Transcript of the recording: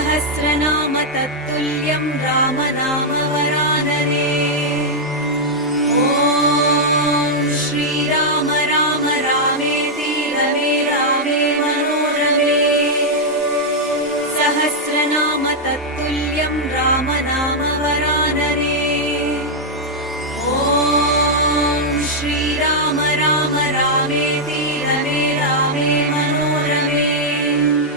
सहस्रनाम तत्तुल्यं राम नाम वरानने। ॐ श्रीराम राम रामेति रमे रामे मनोरमे। सहस्रनाम तत्तुल्यं राम नाम वरानने।